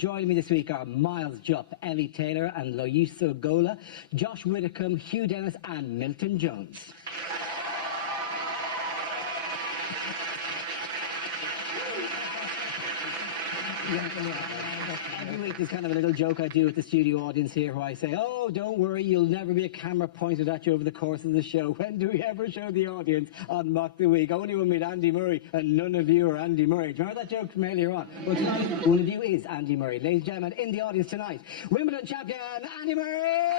joining me this week are Miles Jupp, Ellie Taylor and Loyiso Gola, Josh Widdicombe, Hugh Dennis and Milton Jones. Every week there's kind of a little joke I do with the studio audience here where I say, oh, don't worry, you'll never be a camera pointed at you over the course of the show. When do we ever show the audience on Mock the Week? Only when we meet Andy Murray, and none of you are Andy Murray. Do you remember that joke from earlier on? Well, tonight, one of you is Andy Murray. Ladies and gentlemen, in the audience tonight, Wimbledon champion, Andy Murray!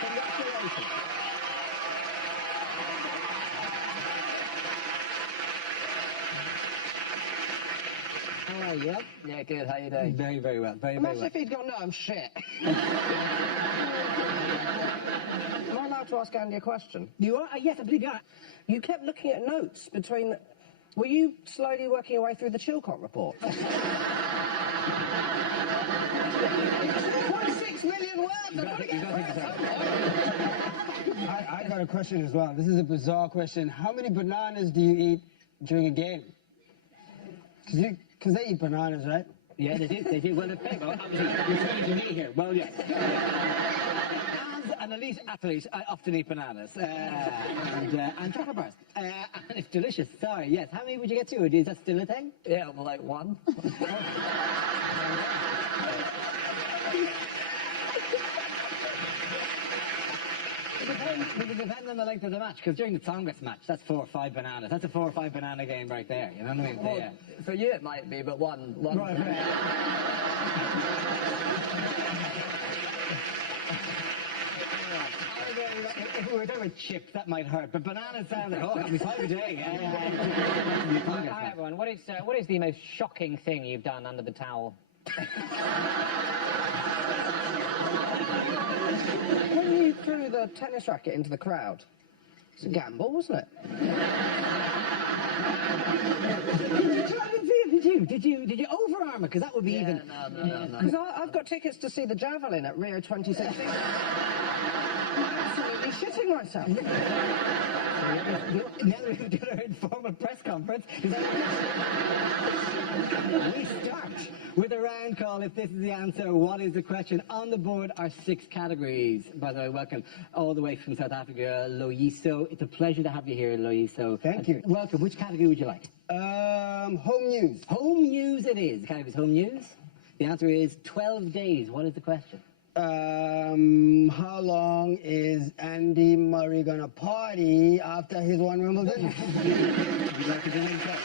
Congratulations. How are you? Yeah, good. How you doing? Very, very well. Very, Imagine very if he'd gone, no, I'm shit. Am I allowed to ask Andy a question? You are? Yes, I believe you are. You kept looking at notes between... Were you slowly working your way through the Chilcot report? 1.6 million words! I've got to get I got a question as well. This is a bizarre question. How many bananas do you eat during a game? Because they eat bananas, right? Yeah, they do. They do. Well, obviously, you're saying to me here. Well, yes. And elite athletes often eat bananas and chocolate bars. And it's delicious. Sorry, yes. How many would you get to? Is that still a thing? Yeah, well, like one. It depends on the length of the match, because during the Tongass match, that's 4 or 5 bananas. That's a 4 or 5 banana game right there, you know what I mean? Well, yeah. For you it might be, but one. Right. If we were talking about chips, that might hurt, but bananas sound like, oh, that'd be fine a day. Hi everyone, what is the most shocking thing you've done under the towel? When you threw the tennis racket into the crowd, it's a gamble, wasn't it? Did you overarm it? Because that would be even... No. Because I've got tickets to see the javelin at Rio 2016. I'm absolutely shitting myself. Now that we've done our informal press conference, we start with a round call. If this is the answer, what is the question? On the board are 6 categories. By the way, welcome all the way from South Africa, Loyiso. It's a pleasure to have you here, Loyiso. Thank you. Welcome. Which category would you like? Home news. Home news it is. The category is home news. The answer is 12 days. What is the question? How long is Andy Murray gonna party after his one Wimbledon? Would you like to do that?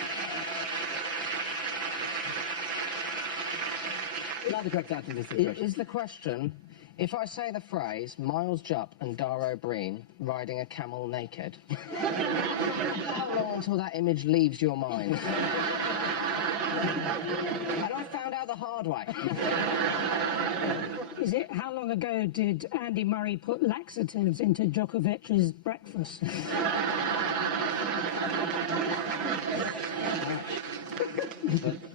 Not the correct answer to this question. Is the question, if I say the phrase, Miles Jupp and Dara Byrne riding a camel naked, how long until that image leaves your mind? And I found out the hard way. Is it, how long ago did Andy Murray put laxatives into Djokovic's breakfast?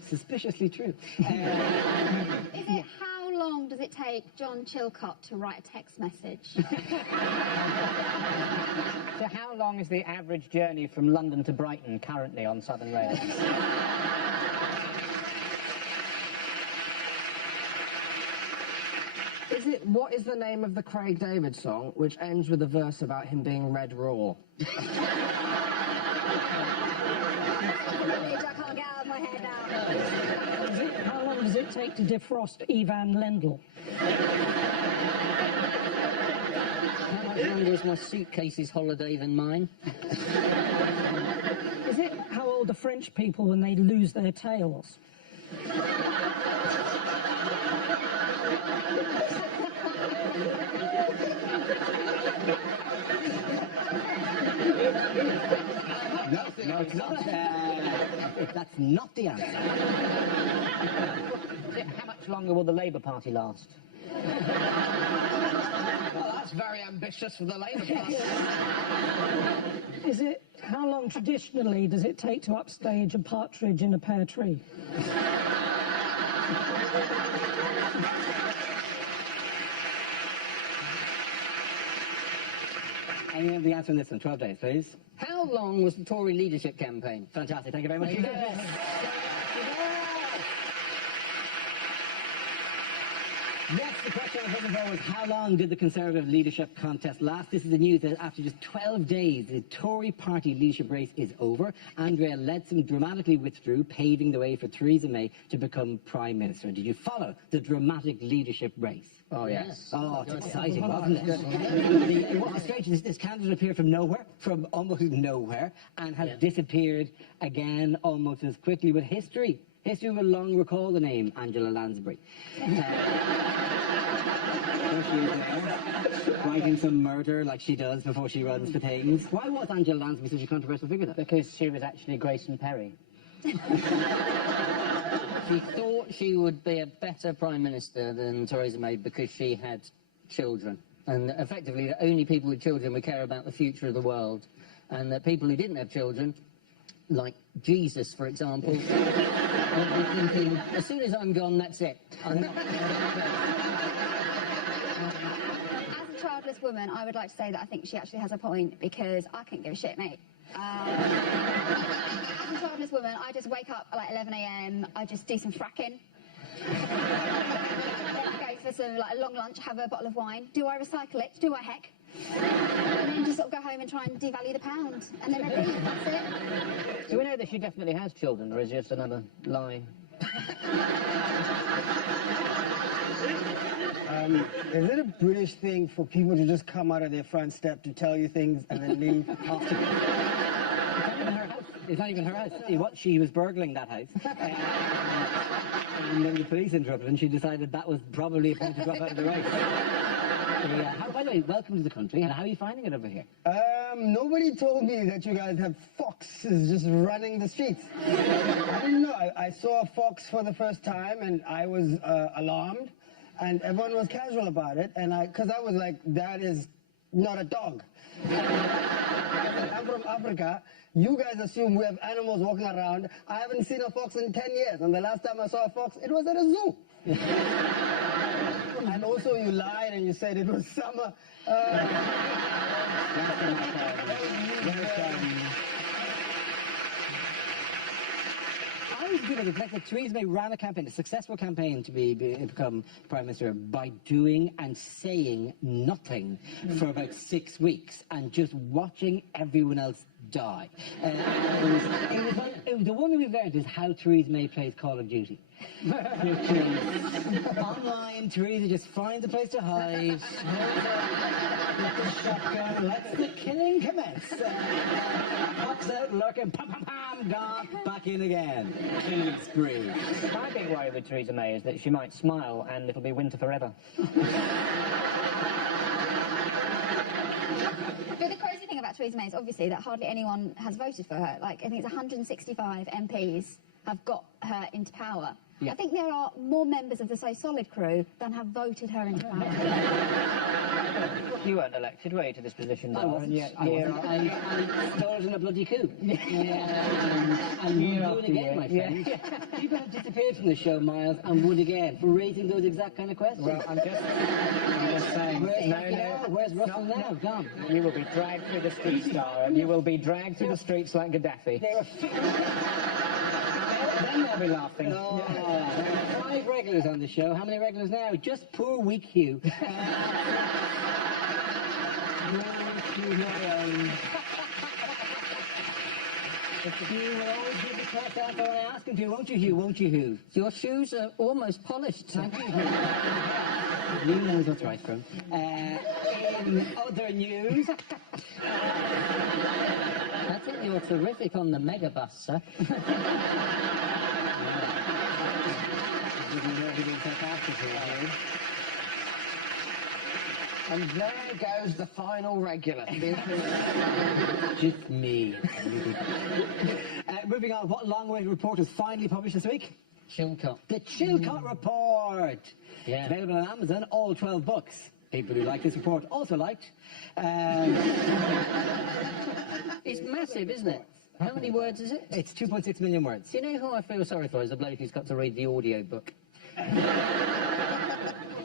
Suspiciously true. Is it how long does it take John Chilcot to write a text message? So how long is the average journey from London to Brighton currently on Southern Rail? What is the name of the Craig David song which ends with a verse about him being red raw? I can't get out of my head now. How long does it take to defrost Ivan Lendl? How much longer is my suitcase's holiday than mine? Is it how old are French people when they lose their tails? No, it's not. That's not the answer. How much longer will the Labour Party last? Well, that's very ambitious for the Labour Party. Is it how long traditionally does it take to upstage a partridge in a pear tree? Any of the answer on this one? 12 days, please. How long was the Tory leadership campaign? Fantastic. Thank you very much. Yes, the question I was looking for was how long did the Conservative leadership contest last? This is the news that after just 12 days, the Tory party leadership race is over. Andrea Leadsom dramatically withdrew, paving the way for Theresa May to become Prime Minister. Did you follow the dramatic leadership race? Oh, yes. Oh, it's exciting, wasn't it? What was strange is this candidate appeared from nowhere, from almost nowhere, and has disappeared again almost as quickly. But history will long recall the name Angela Lansbury. Writing some murder like she does before she runs for things. Why was Angela Lansbury such a controversial figure then? Because she was actually Grayson Perry. She thought she would be a better Prime Minister than Theresa May because she had children. And effectively, the only people with children would care about the future of the world. And the people who didn't have children, like Jesus, for example, would be thinking, as soon as I'm gone, that's it. I'm not As a childless woman, I would like to say that I think she actually has a point, because I couldn't give a shit, mate. As a childless woman, I just wake up at like 11 a.m, I just do some fracking. Go for some like a long lunch, have a bottle of wine. Do I recycle it? Do I heck? And then just sort of go home and try and devalue the pound. And then repeat, that's it. Do we know that she definitely has children, or is it just another lie? Is it a British thing for people to just come out of their front step to tell you things and then leave after? It's not even her house. She was burgling that house. And then the police interrupted and she decided that was probably a point to drop out of the race. By the way, welcome to the country. And how are you finding it over here? Nobody told me that you guys have foxes just running the streets. I didn't know. I saw a fox for the first time and I was alarmed. And everyone was casual about it. And because I was like, that is not a dog. I'm from Africa. You guys assume we have animals walking around. I haven't seen a fox in 10 years. And the last time I saw a fox, it was at a zoo. And also you lied and you said it was summer. I was given the fact that Theresa May ran a campaign, a successful campaign to become Prime Minister by doing and saying nothing for about 6 weeks and just watching everyone else die. The one thing we've learned is how Theresa May plays Call of Duty. Which is online, Theresa just finds a place to hide, with the shotgun, lets the killing commence. Pops out lurking, pam pam pam, gone, back in again. Killing spree. My big worry with Theresa May is that she might smile and it'll be winter forever. But the crazy thing about Theresa May is obviously that hardly anyone has voted for her. Like, I think it's 165 MPs have got her into power. Yeah. I think there are more members of the So Solid crew than have voted her into power. You weren't elected, were you, to this position? I wasn't. I stole it in a bloody coup. And you do it again, my friend. People have disappeared from the show, Miles, and would again, for raising those exact kind of questions. Well, I'm just saying. Where's Russell now? Gone. You will be dragged through the streets, Dara. You will be dragged through the streets like Gaddafi. Then they'll be laughing. Oh, 5 regulars on the show. How many regulars now? Just poor weak Hugh. Hugh will always give the correct answer when I ask him to, won't you, Hugh? Won't you, Hugh? Your shoes are almost polished. Thank you, Hugh. He knows what's right for him. In other news... I think you're terrific on the megabus, sir. And there goes the final regular. Just me. Moving on, what long-awaited report is finally published this week? Chilcot. The Chilcot Report. Yeah. It's available on Amazon, all 12 books. People who like this report also liked. It's massive, isn't it? How many words is it? It's 2.6 million words. Do you know who I feel sorry for is the bloke who's got to read the audio book?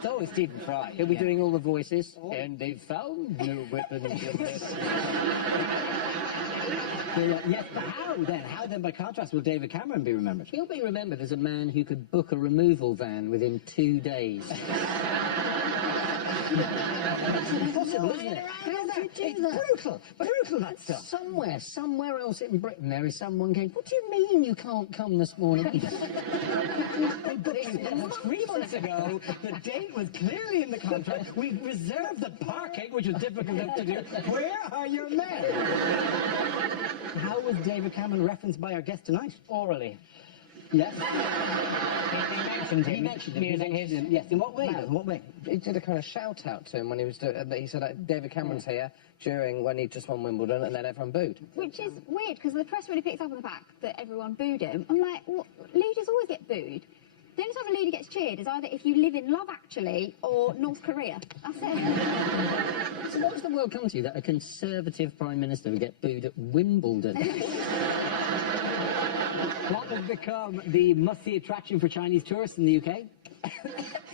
it's always Stephen Fry. He'll be doing all the voices, and they've found no weapons. Yes, but how then? How then, by contrast, will David Cameron be remembered? He'll be remembered as a man who could book a removal van within 2 days. It's impossible, isn't it? It's brutal. Brutal, that stuff. Somewhere else in Britain, there is someone going, what do you mean you can't come this morning? 3 months ago, the date was clearly in the contract. We reserved the parking, which was difficult enough to do. Where are your men? How was David Cameron referenced by our guest tonight? Orally. Yes. He mentioned him using his... Yes, in what way? In what way? He did a kind of shout out to him when he was doing. He said David Cameron's here when he just won Wimbledon, and then everyone booed. Which is weird, because the press really picks up on the fact that everyone booed him. I'm like, well, leaders always get booed. The only time a leader gets cheered is either if you live in Love Actually or North Korea. That's it. So what does the world come to, that a Conservative Prime Minister would get booed at Wimbledon? What has become the must-see attraction for Chinese tourists in the UK?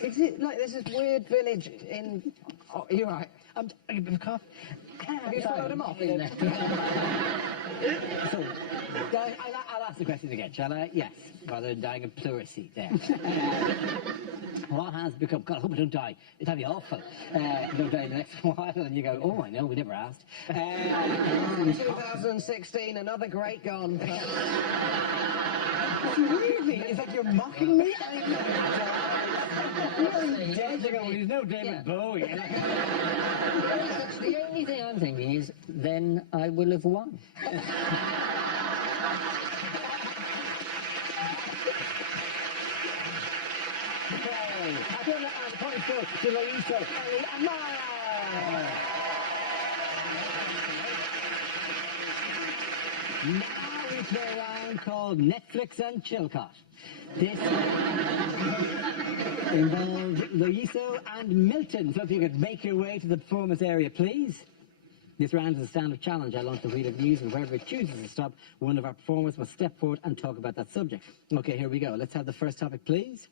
Is it like there's this weird village in... Oh, you're right. Have you followed him off? So, I'll ask the question again, shall I? Yes, rather than dying of pleurisy there. What has become... God, I hope I don't die. It'll be awful. Don't die in the next while, and you go, oh, I know, we never asked. 2016, another great gone. Really? It's like you're mocking me? You're dead. There's no David Bowie. The only thing I'm thinking is, then I will have won. Now we play a round called Netflix and Chilcot. This involves Loiso and Milton. So if you could make your way to the performance area, please. This round is a stand-up challenge. I launch the wheel of news, and wherever it chooses to stop, one of our performers must step forward and talk about that subject. Okay, here we go. Let's have the first topic, please.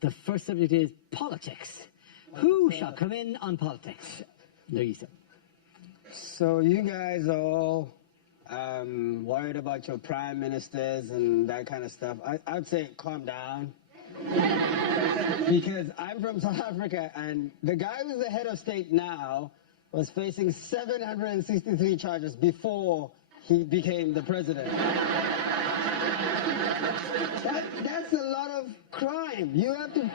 The first subject is politics. Who shall come in on politics? Loiso. So you guys are all worried about your prime ministers and that kind of stuff. I'd say calm down. Because I'm from South Africa, and the guy who's the head of state now was facing 763 charges before he became the president. That's a lot of crime. You have to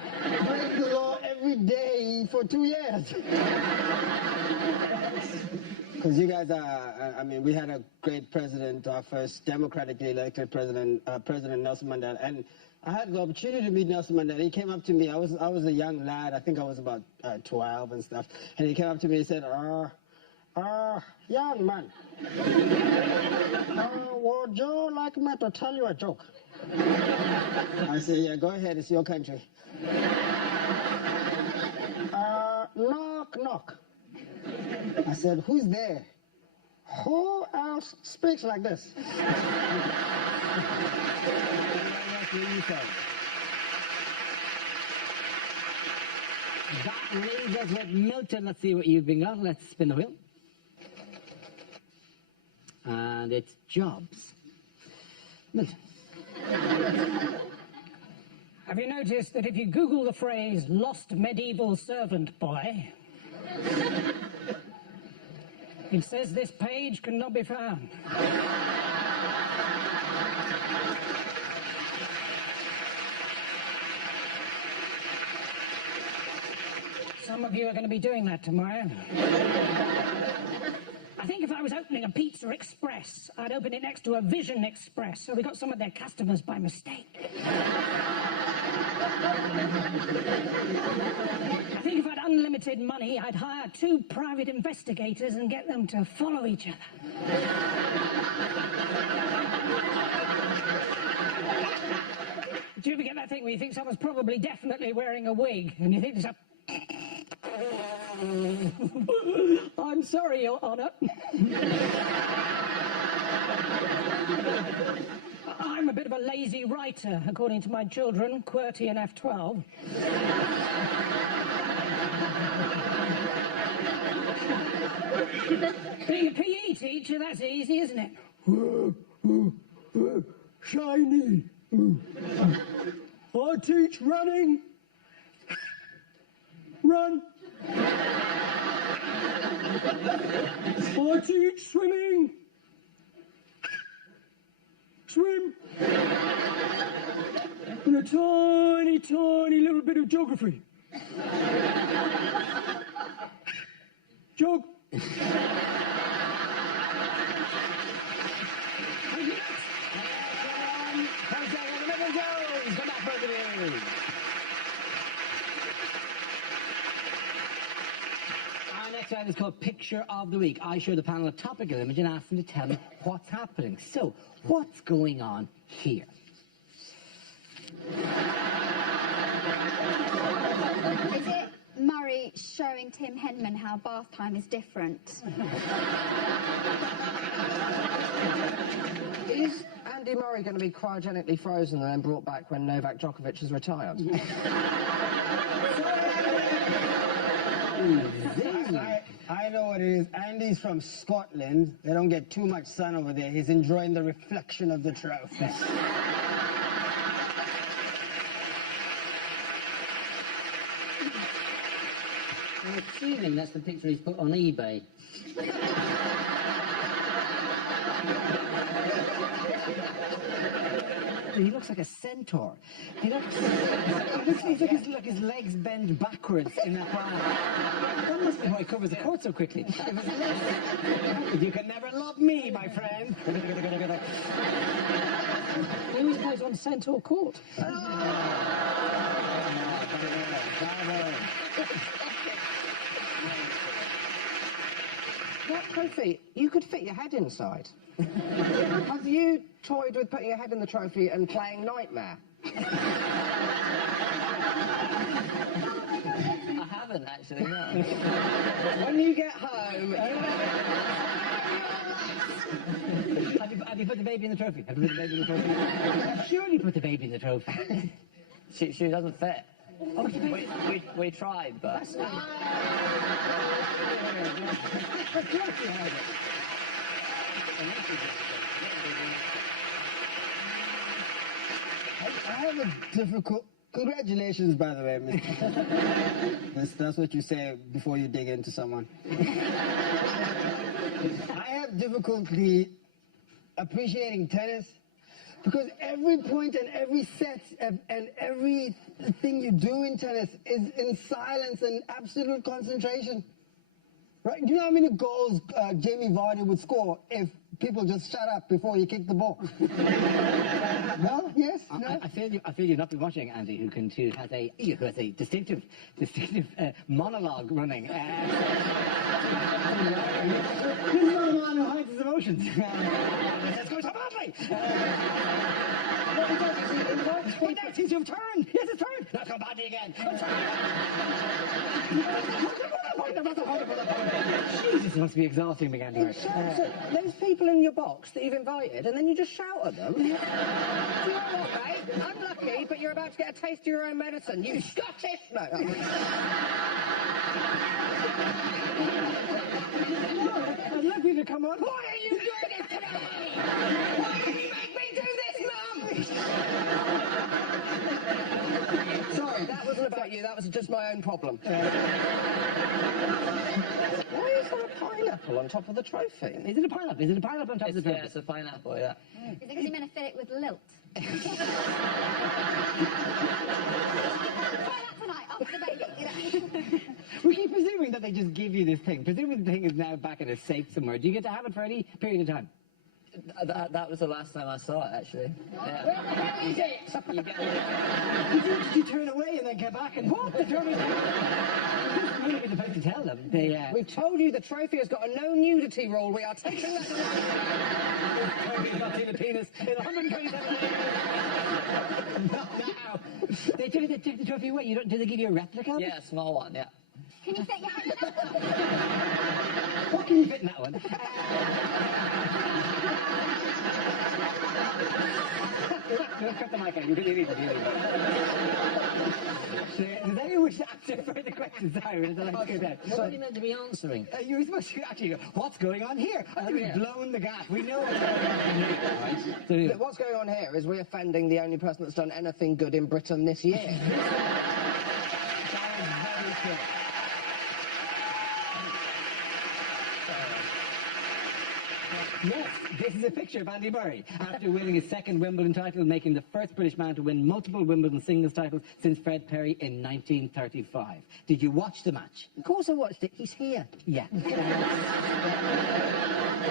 break the law every day for 2 years. Because you guys are, I mean, we had a great president, our first democratically elected president, President Nelson Mandela. And I had the opportunity to meet Nelson Mandela. He came up to me. I was a young lad. I think I was about 12 and stuff. And he came up to me and said, young man, would you like me to tell you a joke? I said, yeah, go ahead. It's your country. Knock, knock. I said, who's there? Who else speaks like this? That leaves us with Milton. Let's see what you've been on. Let's spin the wheel. And it's jobs. Milton. Have you noticed that if you Google the phrase lost medieval servant boy, it says this page cannot be found? Some of you are going to be doing that tomorrow. I think if I was opening a Pizza Express, I'd open it next to a Vision Express, so we got some of their customers by mistake. I think if I had unlimited money, I'd hire 2 private investigators and get them to follow each other. Do you ever get that thing where you think someone's probably definitely wearing a wig, and you think to yourself, I'm sorry, Your Honour. I'm a bit of a lazy writer, according to my children, QWERTY and F12. Being a PE teacher, that's easy, isn't it? Shiny. I teach running. Run. I teach swimming. Swim. And a tiny, tiny little bit of geography. Jog. Our next item is called Picture of the Week. I show the panel a topical image and ask them to tell me what's happening. So, what's going on here? Is it Murray showing Tim Henman how bath time is different? Is Andy Murray going to be cryogenically frozen and then brought back when Novak Djokovic has retired? I know what it is. Andy's from Scotland. They don't get too much sun over there. He's enjoying the reflection of the trophy. I have a feeling that's the picture he's put on eBay. He looks like a centaur. He looks like his legs bend backwards in that one. That must be why he covers the court so quickly. You can never love me, my friend. He always plays on Centaur Court. That trophy, you could fit your head inside. Have you toyed with putting your head in the trophy and playing Nightmare? I haven't actually, no. When you get home... Have you put the baby in the trophy? Have you put the baby in the trophy? Surely put the baby in the trophy. She doesn't fit. We tried, but... I have a difficult... Congratulations, by the way, Mr. That's what you say before you dig into someone. I have difficulty appreciating tennis because every point and every set and everything you do in tennis is in silence and absolute concentration. Right? Do you know how many goals Jamie Vardy would score if people just shut up before he kicked the ball? No? Yes? No? I feel you've not been watching Andy, who has a distinctive monologue running. This is not a man who hides his emotions. Let's go so badly. Well, that seems to have turned. Yes, it's turned. Let's go badly again. Jesus, it must be exhausting, McAndy. There's people in your box that you've invited, and then you just shout at them. Do you know what, mate? I'm lucky, but you're about to get a taste of your own medicine. You Scottish... No. I'd love you to come on. Why are you doing it today? Why did you make me do this, Mum? Sorry, that wasn't about you. That was just my own problem. Why is there a pineapple on top of the trophy? Is it a pineapple? Is it a pineapple on top of the trophy? Yeah, it's a pineapple, yeah. Is it because you're meant to fill it with lilt? Try that tonight, after the baby, you know. We keep presuming that they just give you this thing. Presuming the thing is now back in a safe somewhere. Do you get to have it for any period of time? That was the last time I saw it, actually. Yeah. Did you turn away and then get back and what? The trophy? I'm not supposed to tell them. We've told you the trophy has got a no nudity rule. We are taking that away. The trophy's not seen a penis in 127 years. Not now. They took the trophy away. Did they give you a replica? Yeah, a small one, yeah. Can you fit your hand in that? What can you fit in that one? Don't cut the mic out. You really need it. Does anyone wish to answer further questions? Sorry, let's go down. What are you meant to be answering? You were supposed to actually go, what's going on here? I think we've blown the gap. We know what's going on here. Right? So, anyway. What's going on here is we're offending the only person that's done anything good in Britain this year. That is very true. Yes, this is a picture of Andy Murray after winning his second Wimbledon title, making the first British man to win multiple Wimbledon singles titles since Fred Perry in 1935. Did you watch the match? Of course I watched it. He's here. Yeah.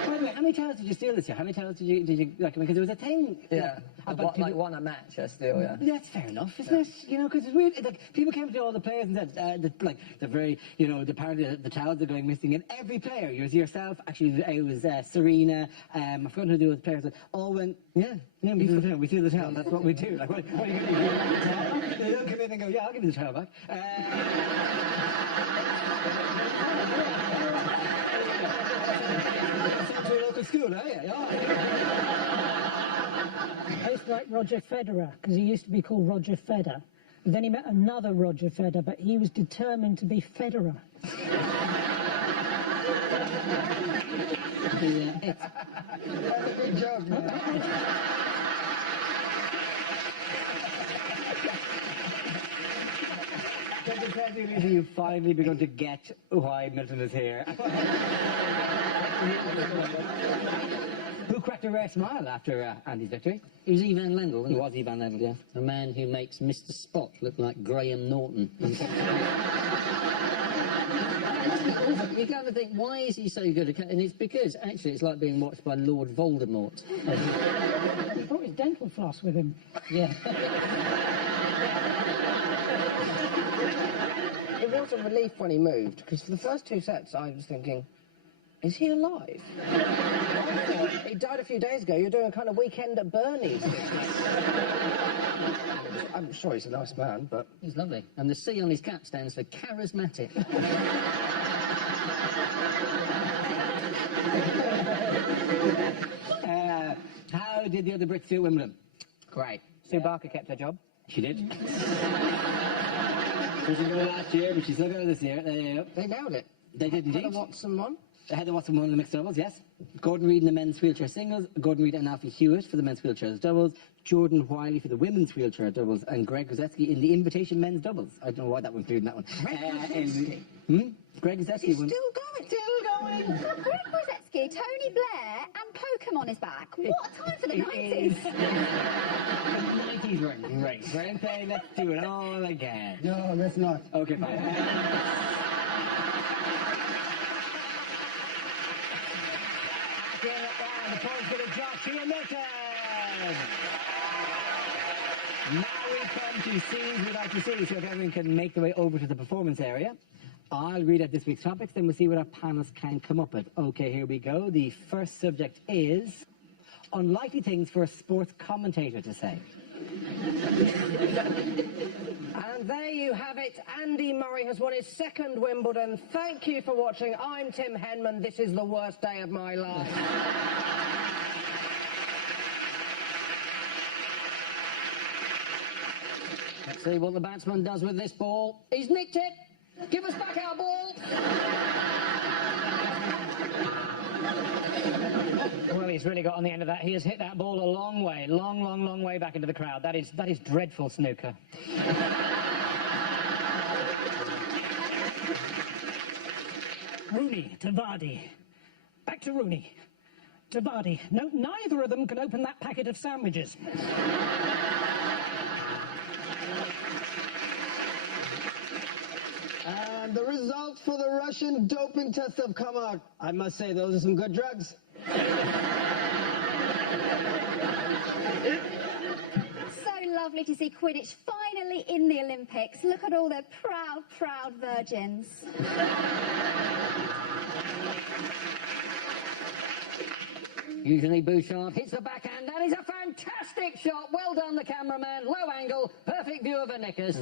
By the way, how many titles did you steal this year? How many titles did you like? Because there was a thing. Yeah, about people, like won a match, I still, yeah. That's fair enough, isn't it? You know, because it's weird. It's like people came to all the players and said, the very, you know, apparently the towels are going missing, and every player, yourself, actually, it was Serena. I forgot who the other players. All went, yeah, we see the towel. That's what we do. Like, what are you going to do? They don't come in and go, yeah, I'll give you the towel back. To a local school, are you? Yeah. I used to like Roger Federer, because he used to be called Roger Feder. And then he met another Roger Federer, but he was determined to be Federer. Good joke, man. You've finally begun to get why Milton is here. Who cracked a rare smile after Andy's victory? It was Ivan Lendl, wasn't He it? was Ivan Lendl, yeah. A man who makes Mr. Spot look like Graham Norton. You kind of think, why is he so good? And it's because, actually, it's like being watched by Lord Voldemort. He brought his dental floss with him. Yeah. It was a relief when he moved, because for the first two sets I was thinking, is he alive? He died a few days ago. You're doing a kind of weekend at Byrne's. I'm sure he's a nice man, but... He's lovely. And the C on his cap stands for charismatic. How did the other Brits do at Wimbledon? Great. Sue Barker kept her job. She did. She didn't go last year, but she's still got it this year. They nailed it. They did indeed. Heather Watson won. Heather Watson won in the mixed doubles, yes. Gordon Reid in the men's wheelchair singles, Gordon Reid and Alfie Hewitt for the men's wheelchair doubles, Jordan Wiley for the women's wheelchair doubles, and Greg Rosetsky in the invitation men's doubles. I don't know why that was included in that one. Greg Rosetsky He's won. still going. Still going. Greg Rosetsky, Tony Blair, and Pokemon is back. What a time for the 90s. The 90s were great. We're saying let's do it all again. No, that's not. Okay, fine. The point's going to drop to Milton. Now we come to scenes we'd like to see, so if everyone can make their way over to the performance area. I'll read out this week's topics, then we'll see what our panelists can come up with. Okay, here we go. The first subject is unlikely things for a sports commentator to say. And there you have it. Andy Murray has won his second Wimbledon. Thank you for watching. I'm Tim Henman. This is the worst day of my life. Let's see what the batsman does with this ball. He's nicked it. Give us back our ball. Well, he's really got on the end of that. He has hit that ball a long way, long way back into the crowd. That is dreadful snooker. Rooney to Vardy. Back to Rooney. To Vardy. No, neither of them can open that packet of sandwiches. And the results for the Russian doping tests have come out. I must say, those are some good drugs. So lovely to see Quidditch finally in the Olympics. Look at all the proud, proud virgins. Usually Bouchard hits the backhand. That is a fantastic shot. Well done, the cameraman. Low angle. Perfect view of her knickers.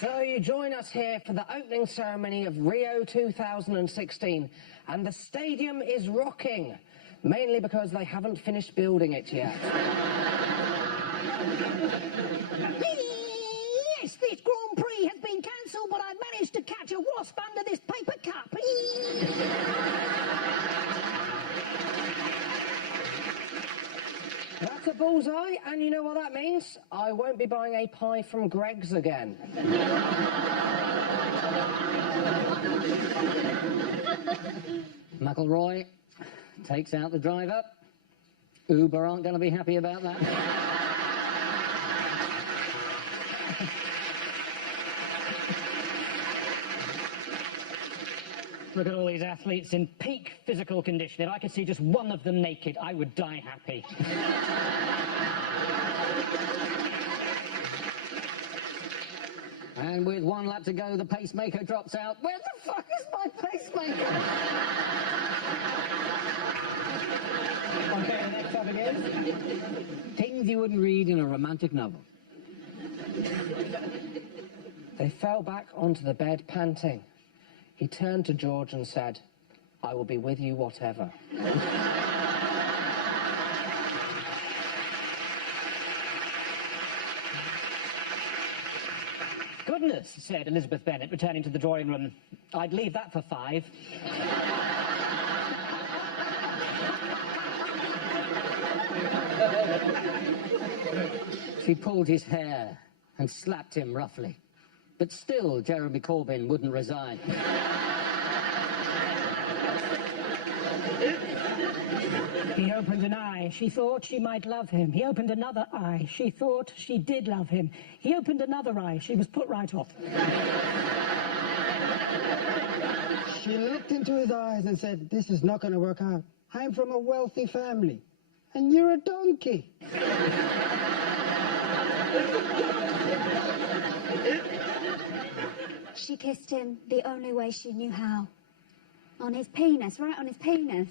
So you join us here for the opening ceremony of Rio 2016, and the stadium is rocking, mainly because they haven't finished building it yet. Yes, this Grand Prix has been cancelled, but I managed to catch a wasp under this paper cup. That's a bullseye, and you know what that means? I won't be buying a pie from Greg's again. McElroy takes out the driver. Uber aren't going to be happy about that. Look at all these athletes in peak physical condition. If I could see just one of them naked, I would die happy. And with 1 lap to go, the pacemaker drops out. Where the fuck is my pacemaker? Okay, the next topic is things you wouldn't read in a romantic novel. They fell back onto the bed, panting. He turned to George and said, "I will be with you whatever." Goodness, said Elizabeth Bennet, returning to the drawing room. I'd leave that for 5. She pulled his hair and slapped him roughly. But still, Jeremy Corbyn wouldn't resign. He opened an eye. She thought she might love him. He opened another eye. She thought she did love him. He opened another eye. She was put right off. She looked into his eyes and said, "This is not going to work out. I'm from a wealthy family, and you're a donkey." She kissed him the only way she knew how. On his penis, right on his penis.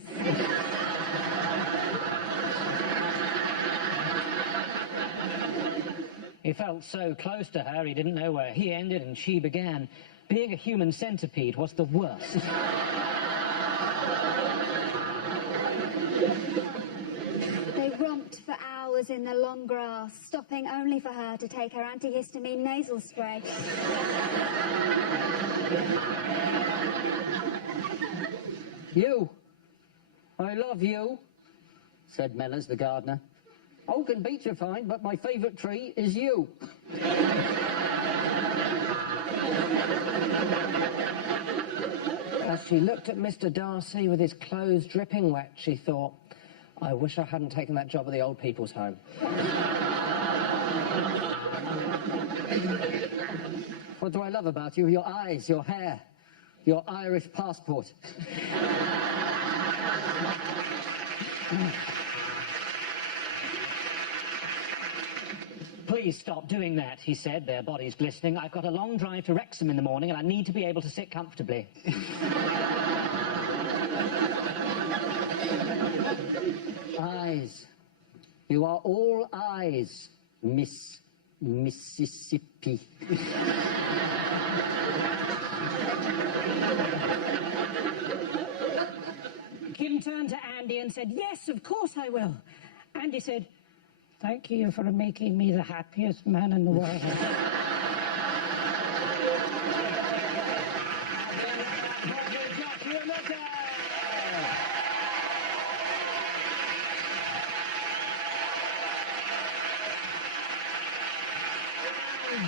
He felt so close to her, he didn't know where he ended and she began. Being a human centipede was the worst. They romped for hours in the long grass, stopping only for her to take her antihistamine nasal spray. You. I love you, said Mellors, the gardener. Oak and beech are fine, but my favourite tree is you. As she looked at Mr. Darcy with his clothes dripping wet, she thought, "I wish I hadn't taken that job at the old people's home." What do I love about you? Your eyes, your hair, your Irish passport. Please stop doing that, he said, their bodies glistening. I've got a long drive to Wrexham in the morning and I need to be able to sit comfortably. Eyes. You are all eyes, Miss Mississippi. Kim turned to Andy and said, "Yes, of course I will." Andy said, "Thank you for making me the happiest man in the world."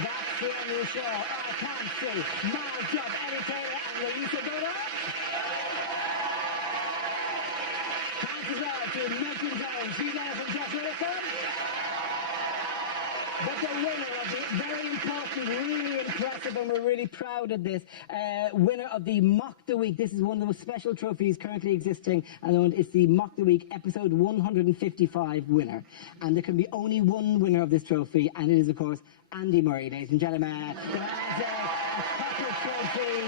That's the end of the show. Acaster, my job, educator, and Louisa Byrne. Thanks as well to Megan Dane. She's there from Just Wilson. But the winner of the very important, really impressive, and we're really proud of this, winner of the Mock the Week. This is one of the most special trophies currently existing, and it's the Mock the Week episode 155 winner. And there can be only one winner of this trophy, and it is, of course, Andy Murray, ladies and gentlemen. There is a couple trophy.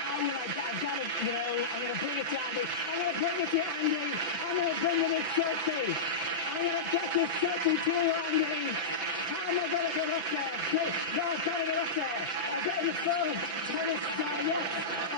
How will I've got it, you know, I'm going to bring it to Andy. I'm going to bring it to Andy. I'm going to bring you this trophy. I'm going to Get this 32, Andy. How am I going to get up there? No, I've got to get up there. I'm getting the phone. Tennis star, yes.